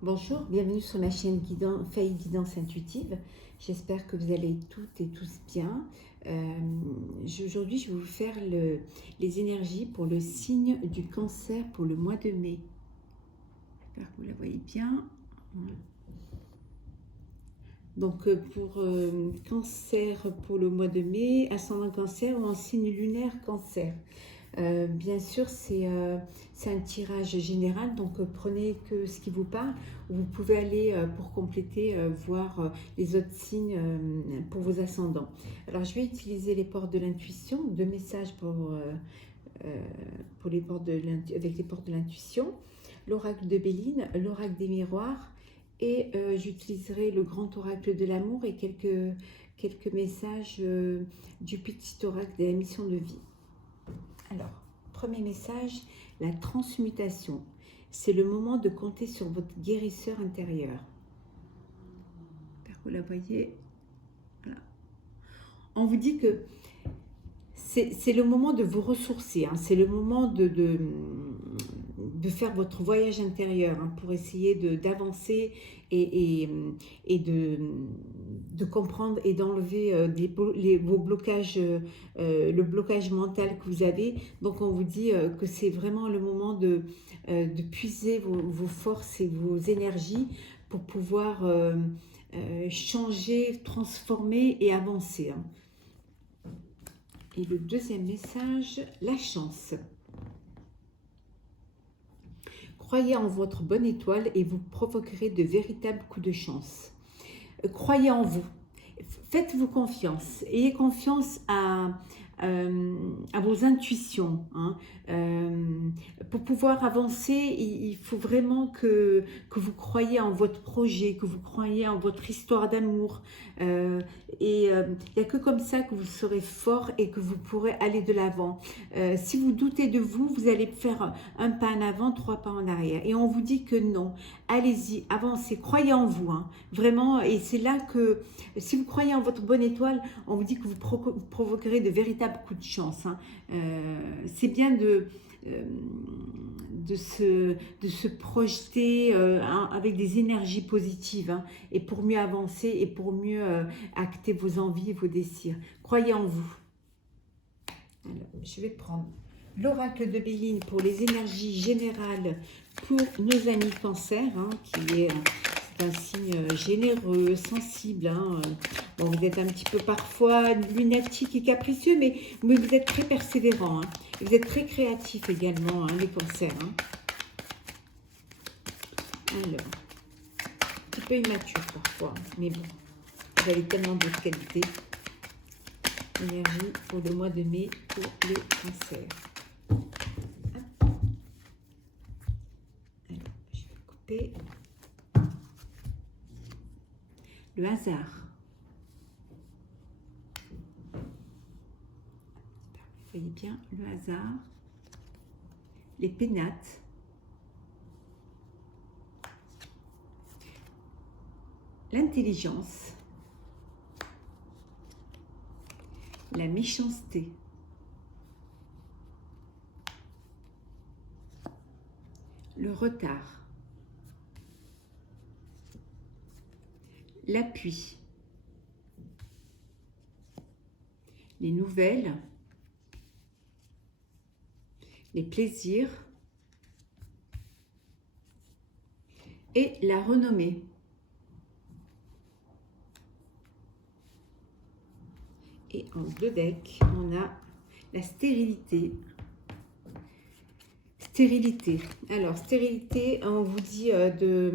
Bonjour, bienvenue sur ma chaîne Faye Guidance Intuitive. J'espère que vous allez toutes et tous bien. Aujourd'hui, je vais vous faire les énergies pour le signe du Cancer pour le mois de mai. J'espère que vous la voyez bien. Donc, pour Cancer pour le mois de mai, ascendant Cancer ou en signe lunaire Cancer. Bien sûr, c'est un tirage général, donc prenez que ce qui vous parle. Vous pouvez aller, pour compléter, voir les autres signes pour vos ascendants. Alors, je vais utiliser les portes de l'intuition, deux messages pour les portes avec les portes de l'intuition, l'oracle de Béline, l'oracle des miroirs, et j'utiliserai le grand oracle de l'amour et quelques messages du petit oracle de la mission de vie. Alors, premier message, la transmutation. C'est le moment de compter sur votre guérisseur intérieur. J'espère que vous la voyez. Voilà. On vous dit que c'est le moment de vous ressourcer, hein. C'est le moment de faire votre voyage intérieur, hein, pour essayer d'avancer et de comprendre et d'enlever vos blocages, le blocage mental que vous avez. Donc on vous dit que c'est vraiment le moment de puiser vos forces et vos énergies pour pouvoir changer, transformer et avancer, hein. Et le deuxième message, la chance. Croyez en votre bonne étoile et vous provoquerez de véritables coups de chance. Croyez en vous. Faites-vous confiance. Ayez confiance à vos intuitions, hein. Pour pouvoir avancer, il faut vraiment que vous croyiez en votre projet, que vous croyiez en votre histoire d'amour. Il n'y a que comme ça que vous serez fort et que vous pourrez aller de l'avant. Si vous doutez de vous, vous allez faire un pas en avant, trois pas en arrière. Et on vous dit que non. Allez-y, avancez, croyez en vous, hein, vraiment. Et c'est là que, si vous croyez en votre bonne étoile, on vous dit que vous provoquerez de véritables coups de chance, hein. C'est bien de se projeter avec des énergies positives, hein, et pour mieux avancer et pour mieux acter vos envies et vos désirs. Croyez en vous. Alors, je vais prendre l'oracle de Béline pour les énergies générales pour nos amis Cancer, hein, qui est un signe généreux, sensible, hein. Bon, vous êtes un petit peu parfois lunatique et capricieux, mais vous êtes très persévérant, hein. Vous êtes très créatif également, hein, les Cancers, hein. Alors, un petit peu immature parfois, mais bon, vous avez tellement d'autres qualités. Énergie pour le mois de mai pour les Cancers. Alors, je vais couper. Le hasard. Vous voyez bien, le hasard. Les pénates. L'intelligence. La méchanceté. Le retard. L'appui. Les nouvelles. Les plaisirs. Et la renommée. Et en deux decks, on a la stérilité. Stérilité. Alors, stérilité, on vous dit de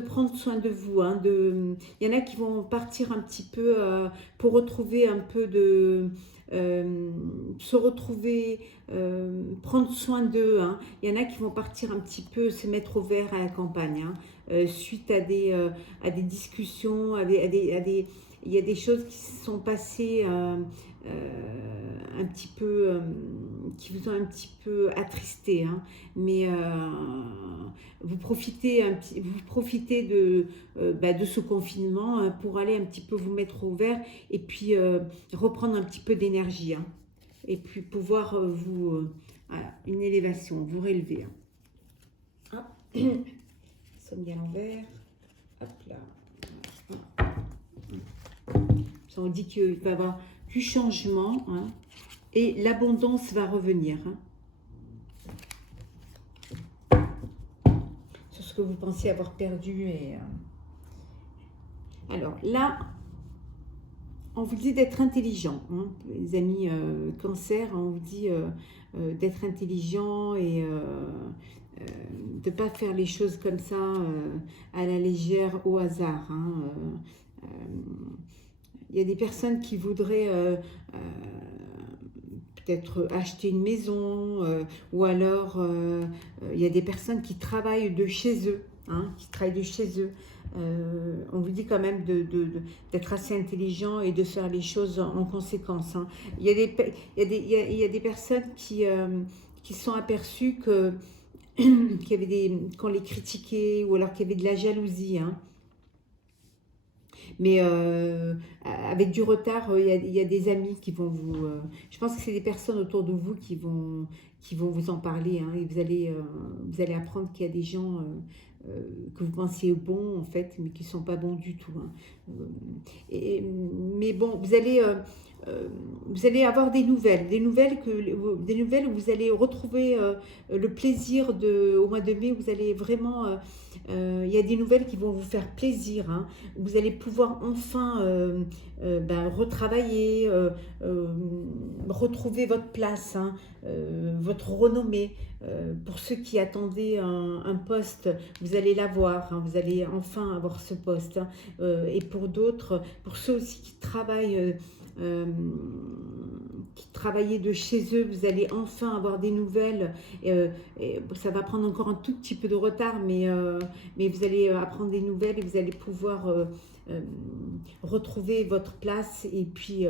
prendre soin de vous, hein, il y en a qui vont partir un petit peu pour retrouver un peu se retrouver, prendre soin d'eux, hein. Il y en a qui vont partir un petit peu se mettre au vert à la campagne, hein, suite à des discussions, il y a des choses qui se sont passées un petit peu, qui vous ont un petit peu attristé, hein. Mais vous profitez de ce confinement, hein, pour aller un petit peu vous mettre au vert et puis reprendre un petit peu d'énergie, hein, et puis pouvoir voilà, une élévation, vous relever, hein. Sommeil à l'envers. Hop là. Ça, on dit qu'il va y avoir du changement, hein, et l'abondance va revenir. Hein, sur ce que vous pensiez avoir perdu. Alors là, on vous dit d'être intelligent. Hein, les amis cancer, on vous dit d'être intelligent et de ne pas faire les choses comme ça à la légère, au hasard. Hein, il y a des personnes qui voudraient peut-être acheter une maison, ou alors il y a des personnes qui travaillent de chez eux, hein, on vous dit quand même d'être assez intelligent et de faire les choses en conséquence. Hein. Il y a des personnes qui sont aperçues que qu'on les critiquait, ou alors qu'il y avait de la jalousie. Hein. Mais avec du retard, il y a des amis qui vont vous... je pense que c'est des personnes autour de vous qui vont vous en parler. Hein, et vous allez apprendre qu'il y a des gens que vous pensiez bons, en fait, mais qui ne sont pas bons du tout. Hein. Mais bon, vous allez avoir des nouvelles où vous allez retrouver le plaisir au mois de mai. Vous allez vraiment... il y a des nouvelles qui vont vous faire plaisir. Hein. Vous allez pouvoir enfin retravailler, retrouver votre place, hein, votre renommée. Pour ceux qui attendaient un poste, vous allez l'avoir. Hein. Vous allez enfin avoir ce poste. Hein. Et pour d'autres, pour ceux aussi qui travaillent... qui travaillaient de chez eux, vous allez enfin avoir des nouvelles. Et ça va prendre encore un tout petit peu de retard, mais vous allez apprendre des nouvelles et vous allez pouvoir retrouver votre place et puis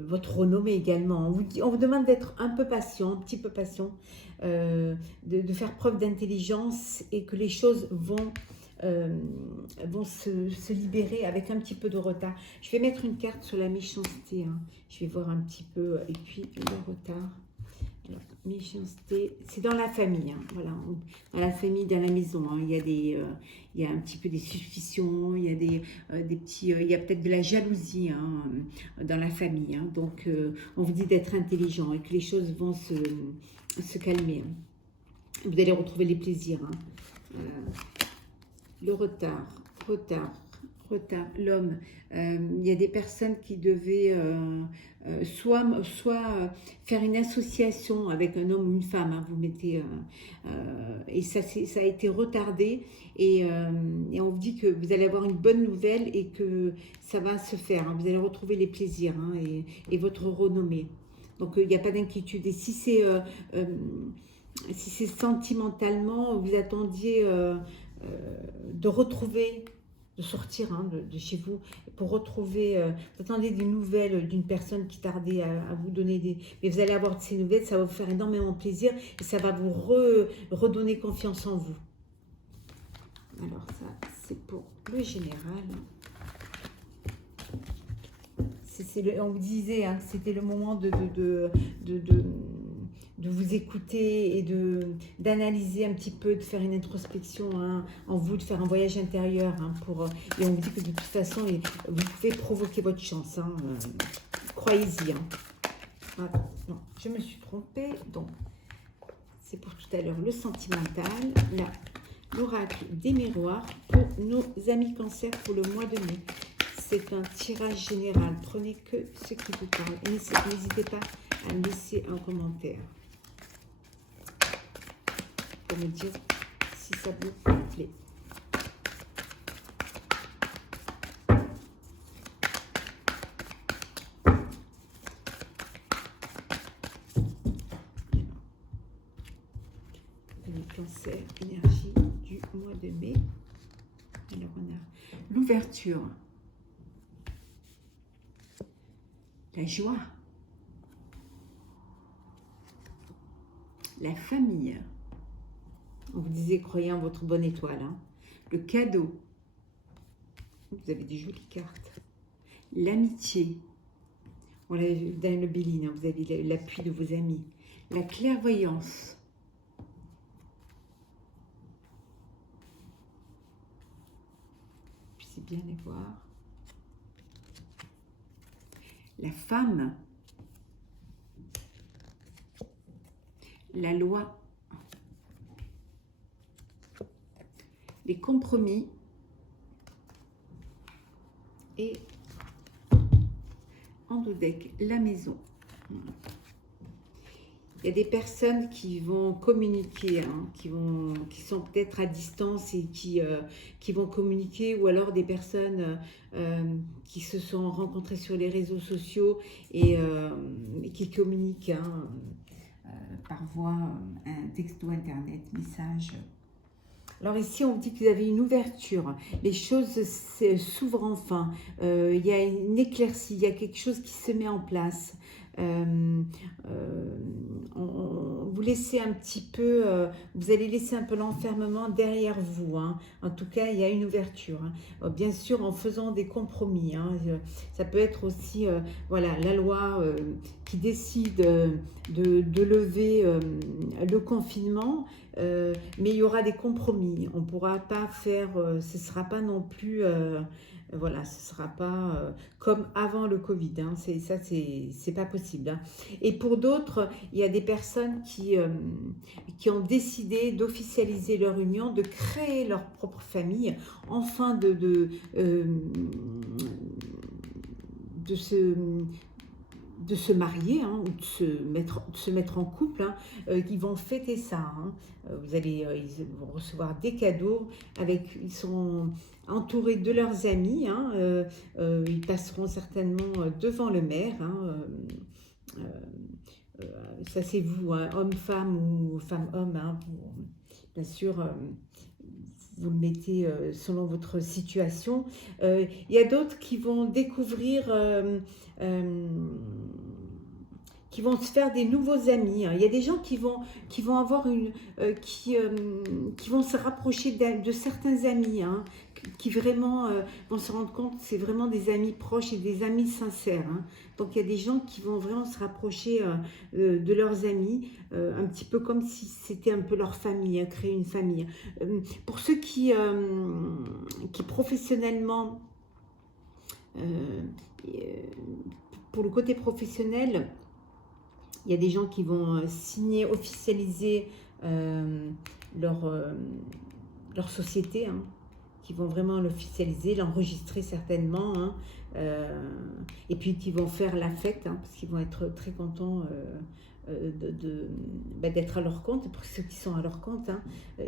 votre renommée également. On vous demande d'être un peu patient, un petit peu patient, de faire preuve d'intelligence, et que les choses vont se libérer avec un petit peu de retard. Je vais mettre une carte sur la méchanceté. Hein. Je vais voir un petit peu, et puis le retard. Alors, méchanceté, c'est dans la famille. Hein. Voilà, dans la famille, dans la maison. Hein. Il y a un petit peu des suspicions, il y a des petits, il y a peut-être de la jalousie, hein, dans la famille. Hein. Donc, on vous dit d'être intelligent et que les choses vont se calmer. Hein. Vous allez retrouver les plaisirs. Hein. Le retard, l'homme. Il y a des personnes qui devaient soit faire une association avec un homme ou une femme. Hein, vous mettez et ça a été retardé, et on vous dit que vous allez avoir une bonne nouvelle et que ça va se faire. Hein, vous allez retrouver les plaisirs, hein, et votre renommée. Donc il n'y a pas d'inquiétude. Et si c'est sentimentalement, vous attendiez de retrouver, de sortir, hein, de chez vous, pour retrouver, vous attendez des nouvelles d'une personne qui tardait à vous donner des... Mais vous allez avoir de ces nouvelles, ça va vous faire énormément plaisir, et ça va vous redonner confiance en vous. Alors ça, c'est pour le général. On vous disait, hein, c'était le moment de vous écouter et d'analyser un petit peu, de faire une introspection, hein, en vous, de faire un voyage intérieur. Hein, et on vous dit que de toute façon, vous pouvez provoquer votre chance. Hein, croyez-y. Hein. Ah, non, je me suis trompée. Donc, c'est pour tout à l'heure le sentimental. Là, l'oracle des miroirs pour nos amis cancer pour le mois de mai. C'est un tirage général. Prenez que ce qui vous parle. N'hésitez pas à me laisser un commentaire pour me dire si ça vous plaît. Le cancer, énergie du mois de mai. Alors on a l'ouverture, la joie, la famille. On vous disait, croyez en votre bonne étoile. Hein. Le cadeau. Vous avez des jolies cartes. L'amitié. On l'a vu dans le Béline, hein, vous avez l'appui de vos amis. La clairvoyance. c'est bien les voir. La femme, la loi, les compromis et en dos deck, la maison. Il y a des personnes qui vont communiquer, hein, qui sont peut-être à distance et qui vont communiquer, ou alors des personnes qui se sont rencontrées sur les réseaux sociaux et qui communiquent hein, par voie, un texto, internet, message. Alors ici, on dit que vous avez une ouverture, les choses s'ouvrent enfin, il y a une éclaircie, il y a quelque chose qui se met en place. Vous laissez un petit peu, vous allez laisser un peu l'enfermement derrière vous. Hein. En tout cas, il y a une ouverture. Hein. Bien sûr, en faisant des compromis. Hein. Ça peut être aussi, voilà, la loi qui décide de lever le confinement. Mais il y aura des compromis. On ne pourra pas faire, ce ne sera pas non plus, voilà, ce ne sera pas comme avant le Covid. Hein. Ça, c'est pas possible. Hein. Et pour d'autres, il y a des personnes qui ont décidé d'officialiser leur union, de créer leur propre famille, enfin de se marier hein, ou de se mettre en couple, hein, ils vont fêter ça. Hein. Ils vont recevoir des cadeaux, ils sont entourés de leurs amis, hein, ils passeront certainement devant le maire. Hein, ça c'est vous, hein, homme-femme ou femme-homme. Hein, bien sûr, vous le mettez selon votre situation. Il y a d'autres qui vont découvrir, qui vont se faire des nouveaux amis. Hein. Il y a des gens qui vont avoir qui vont se rapprocher de certains amis, hein, qui vraiment vont se rendre compte que c'est vraiment des amis proches et des amis sincères. Hein. Donc il y a des gens qui vont vraiment se rapprocher de leurs amis, un petit peu comme si c'était un peu leur famille, hein, créer une famille. Pour ceux qui professionnellement, pour le côté professionnel, il y a des gens qui vont signer, officialiser leur société, hein, qui vont vraiment l'officialiser, l'enregistrer certainement, hein, et puis qui vont faire la fête, hein, parce qu'ils vont être très contents d'être à leur compte, pour ceux qui sont à leur compte. Hein.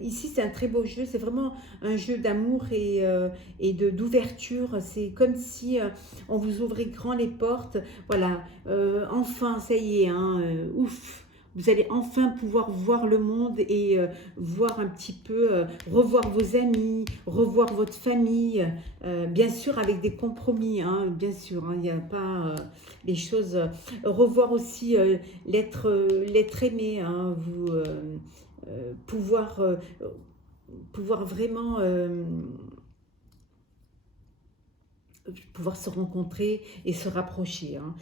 Ici, c'est un très beau jeu, c'est vraiment un jeu d'amour et d'ouverture. C'est comme si on vous ouvrait grand les portes. Voilà, enfin, ça y est, hein, ouf. Vous allez enfin pouvoir voir le monde et voir un petit peu, revoir vos amis, revoir votre famille, bien sûr avec des compromis, hein, bien sûr, hein, il n'y a pas les choses, revoir aussi l'être aimé, hein, pouvoir vraiment pouvoir se rencontrer et se rapprocher. Hein.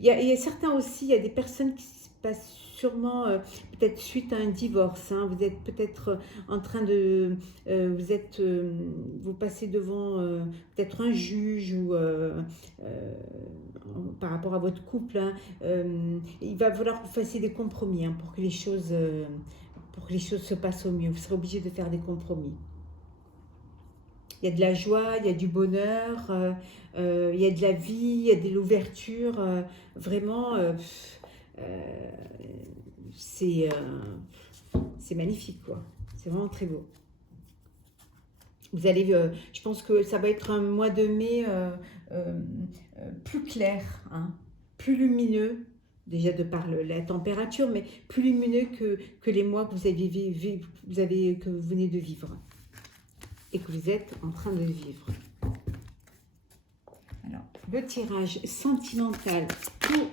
Il y a certains aussi, il y a des personnes qui se passent sûrement peut-être suite à un divorce. Hein. Vous êtes peut-être en train de... vous passez devant peut-être un juge ou par rapport à votre couple. Hein. Il va falloir que vous fassiez des compromis, hein, pour que les choses se passent au mieux. Vous serez obligé de faire des compromis. Il y a de la joie, il y a du bonheur, il y a de la vie, il y a de l'ouverture. Vraiment, c'est magnifique, quoi. C'est vraiment très beau. Vous allez, je pense que ça va être un mois de mai plus clair, hein, plus lumineux, déjà de par la température, mais plus lumineux que les mois que que vous venez de vivre et que vous êtes en train de vivre. Alors, le tirage sentimental pour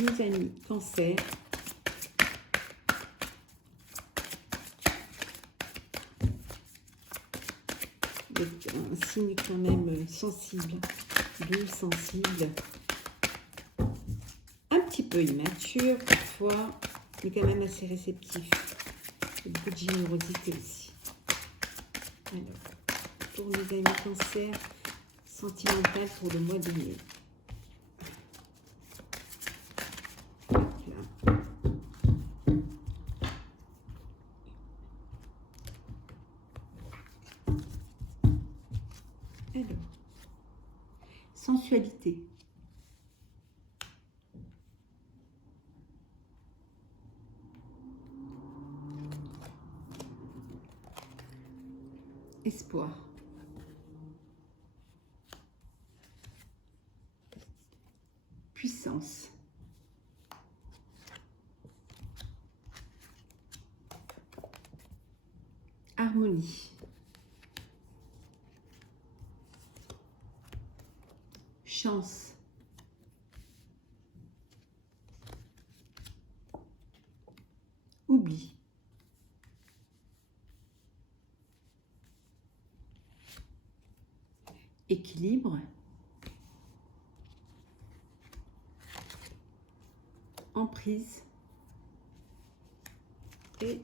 nos amis Cancer. Un signe quand même sensible, doux, sensible, un petit peu immature parfois, mais quand même assez réceptif. Beaucoup de générosité aussi. Alors, pour les amis Cancer, sentimental pour le mois de mai. Là. Alors, sensualité. Espoir. Puissance. Harmonie. Chance. Oubli. Équilibre. Emprise. Et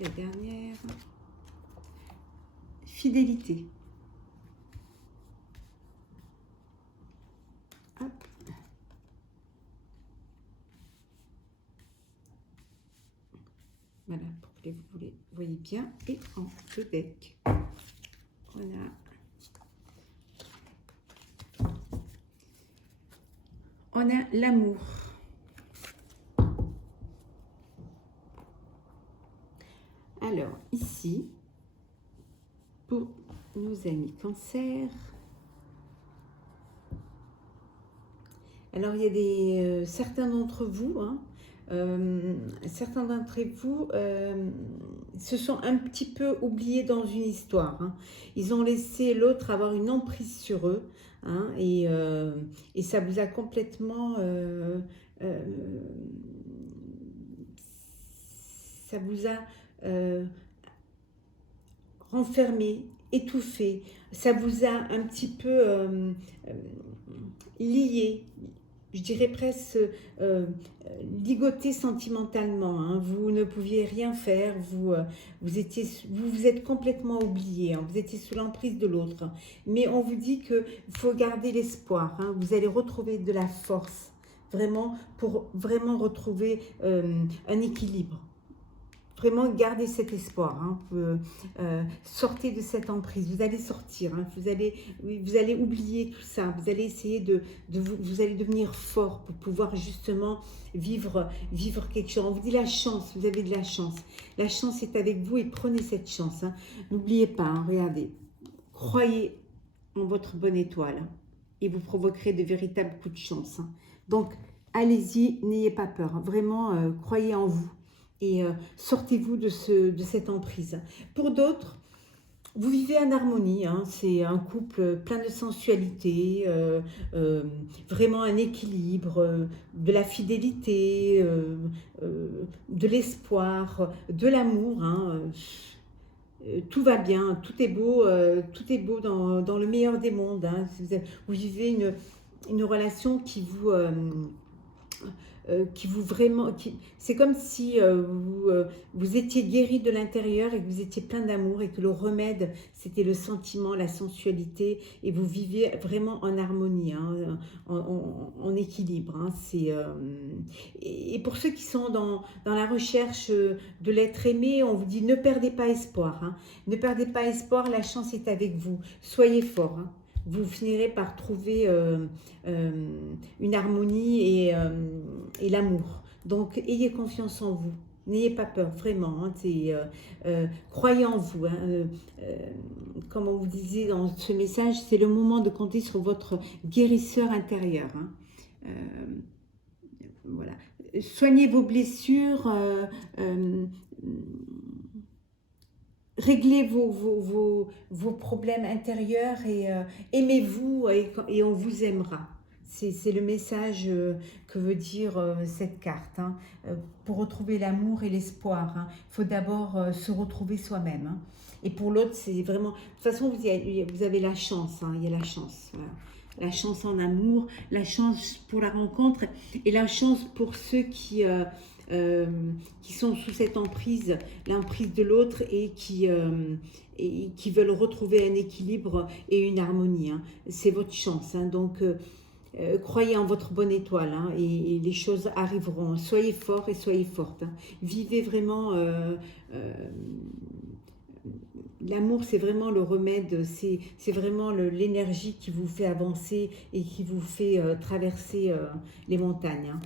la dernière, fidélité. Hop. Voilà, pour que vous les voyez bien. Et en deux decks, on a l'amour. Alors, ici, pour nos amis Cancer, alors il y a des certains d'entre vous, se sont un petit peu oubliés dans une histoire. Ils ont laissé l'autre avoir une emprise sur eux, et ça vous a complètement... ça vous a renfermé, étouffé, ça vous a un petit peu lié, je dirais presque ligoté sentimentalement. Vous ne pouviez rien faire, vous vous êtes complètement oublié, vous étiez sous l'emprise de l'autre. Mais on vous dit qu'il faut garder l'espoir, vous allez retrouver de la force, vraiment, pour vraiment retrouver un équilibre. Vraiment, gardez cet espoir. Sortez de cette emprise. Vous allez sortir. Vous allez oublier tout ça. Vous allez essayer vous allez devenir fort pour pouvoir justement vivre quelque chose. On vous dit la chance. Vous avez de la chance. La chance est avec vous et prenez cette chance. N'oubliez pas. Regardez. Croyez en votre bonne étoile et vous provoquerez de véritables coups de chance. Donc, allez-y. N'ayez pas peur. Vraiment, croyez en vous. Et sortez-vous de cette emprise. Pour d'autres, vous vivez en harmonie. C'est un couple plein de sensualité, vraiment un équilibre, de la fidélité, de l'espoir, de l'amour. Tout va bien, tout est beau dans le meilleur des mondes. Vous vivez une relation qui vous c'est comme si vous étiez guéri de l'intérieur et que vous étiez plein d'amour et que le remède c'était le sentiment, la sensualité et vous vivez vraiment en harmonie, en équilibre. Et pour ceux qui sont dans la recherche de l'être aimé, on vous dit ne perdez pas espoir, ne perdez pas espoir, la chance est avec vous, soyez forts. Vous finirez par trouver une harmonie et l'amour. Donc, ayez confiance en vous. N'ayez pas peur, vraiment. Croyez en vous. Comme on vous disait dans ce message, c'est le moment de compter sur votre guérisseur intérieur. Voilà. Soignez vos blessures. Réglez vos problèmes intérieurs et aimez-vous et on vous aimera. C'est le message que veut dire cette carte. Pour retrouver l'amour et l'espoir, il faut d'abord se retrouver soi-même. Et pour l'autre, c'est vraiment... De toute façon, vous avez la chance. Il y a la chance. Voilà. La chance en amour, la chance pour la rencontre et la chance pour ceux qui qui sont sous cette emprise, l'emprise de l'autre et qui veulent retrouver un équilibre et une harmonie. Hein. C'est votre chance. Hein. Donc, croyez en votre bonne étoile hein, et les choses arriveront. Soyez forts et soyez fortes. Hein. Vivez vraiment... l'amour, c'est vraiment le remède, c'est vraiment l'énergie qui vous fait avancer et qui vous fait traverser les montagnes. Hein.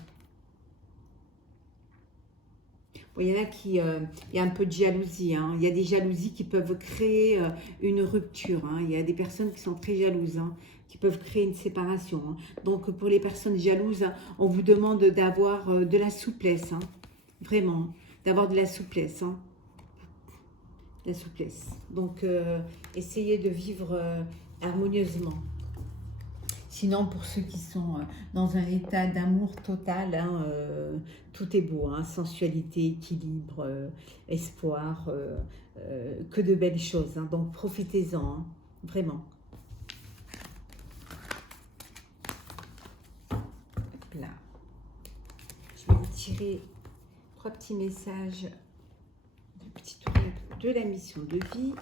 Bon, il y en a qui, il y a un peu de jalousie. Hein. Il y a des jalousies qui peuvent créer une rupture. Hein. Il y a des personnes qui sont très jalouses, hein, qui peuvent créer une séparation. Hein. Donc, pour les personnes jalouses, on vous demande d'avoir de la souplesse. Hein. Vraiment, d'avoir de la souplesse. Hein. La souplesse. Donc, essayez de vivre harmonieusement. Sinon, pour ceux qui sont dans un état d'amour total, hein, tout est beau, hein, sensualité, équilibre, espoir, que de belles choses. Hein, donc, profitez-en, hein, vraiment. Hop là. Je vais vous tirer 3 petits messages de petit tournoi de la mission de vie.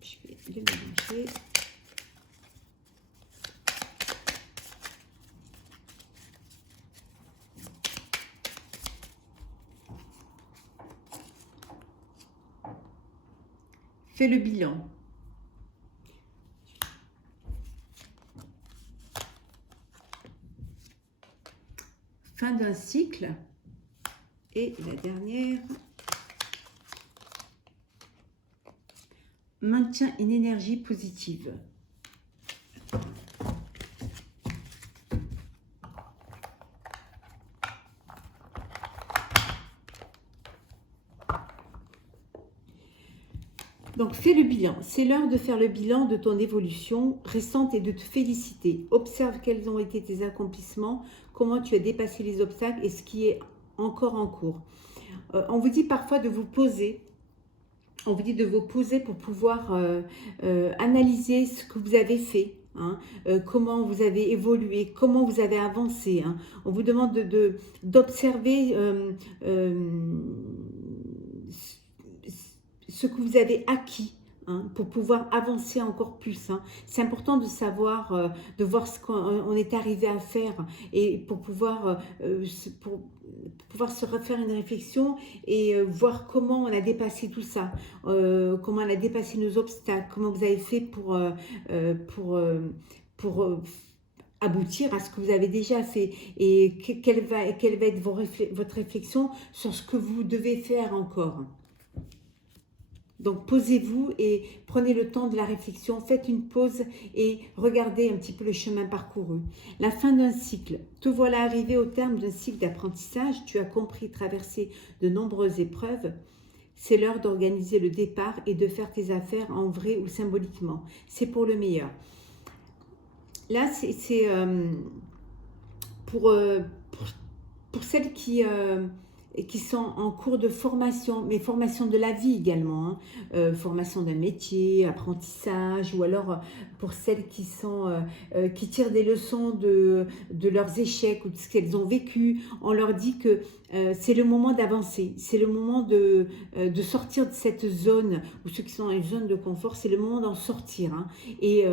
Je vais le mélanger. Fais le bilan. Fin d'un cycle. Et la dernière. Maintient une énergie positive. Donc, fais le bilan. C'est l'heure de faire le bilan de ton évolution récente et de te féliciter. Observe quels ont été tes accomplissements, comment tu as dépassé les obstacles et ce qui est encore en cours. On vous dit parfois de vous poser. On vous dit de vous poser pour pouvoir analyser ce que vous avez fait. Hein, comment vous avez évolué, comment vous avez avancé. Hein. On vous demande d'observer ce que vous avez acquis hein, pour pouvoir avancer encore plus. Hein. C'est important de savoir, de voir ce qu'on est arrivé à faire et pour pouvoir se refaire une réflexion et voir comment on a dépassé tout ça, comment on a dépassé nos obstacles, comment vous avez fait pour aboutir à ce que vous avez déjà fait et quelle va être votre réflexion sur ce que vous devez faire encore. Donc, posez-vous et prenez le temps de la réflexion. Faites une pause et regardez un petit peu le chemin parcouru. La fin d'un cycle. Te voilà arrivé au terme d'un cycle d'apprentissage. Tu as compris, traversé de nombreuses épreuves. C'est l'heure d'organiser le départ et de faire tes affaires en vrai ou symboliquement. C'est pour le meilleur. Là, c'est pour celles qui sont en cours de formation, mais formation de la vie également, hein, formation d'un métier, apprentissage, ou alors pour celles qui tirent des leçons de leurs échecs ou de ce qu'elles ont vécu, on leur dit que c'est le moment d'avancer, c'est le moment de sortir de cette zone, ou ceux qui sont dans une zone de confort, c'est le moment d'en sortir, hein, et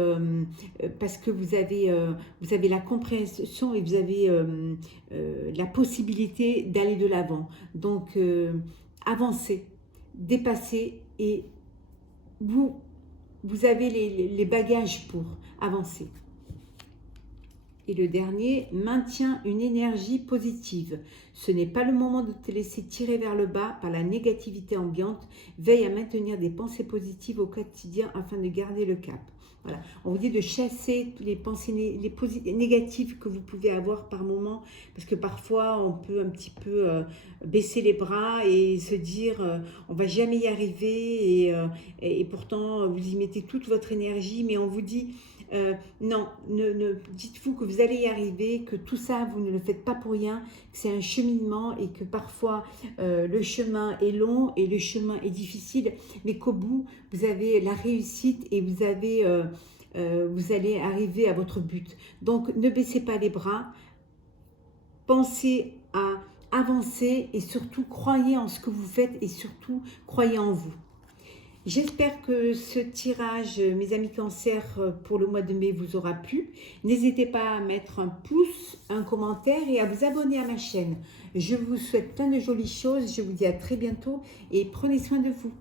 parce que vous avez la compréhension et vous avez la possibilité d'aller de l'avant. Donc, avancez, dépassez et vous avez les bagages pour avancer. Et le dernier, maintiens une énergie positive. Ce n'est pas le moment de te laisser tirer vers le bas par la négativité ambiante. Veille à maintenir des pensées positives au quotidien afin de garder le cap. Voilà. On vous dit de chasser les pensées négatives que vous pouvez avoir par moment, parce que parfois on peut un petit peu baisser les bras et se dire on va jamais y arriver et pourtant vous y mettez toute votre énergie, mais on vous dit non, dites-vous que vous allez y arriver, que tout ça vous ne le faites pas pour rien, que c'est un cheminement et que parfois le chemin est long et le chemin est difficile, mais qu'au bout vous avez la réussite et vous allez arriver à votre but. Donc ne baissez pas les bras, pensez à avancez et surtout croyez en ce que vous faites et surtout croyez en vous. J'espère que ce tirage, mes amis Cancer, pour le mois de mai vous aura plu. N'hésitez pas à mettre un pouce, un commentaire et à vous abonner à ma chaîne. Je vous souhaite plein de jolies choses. Je vous dis à très bientôt et prenez soin de vous.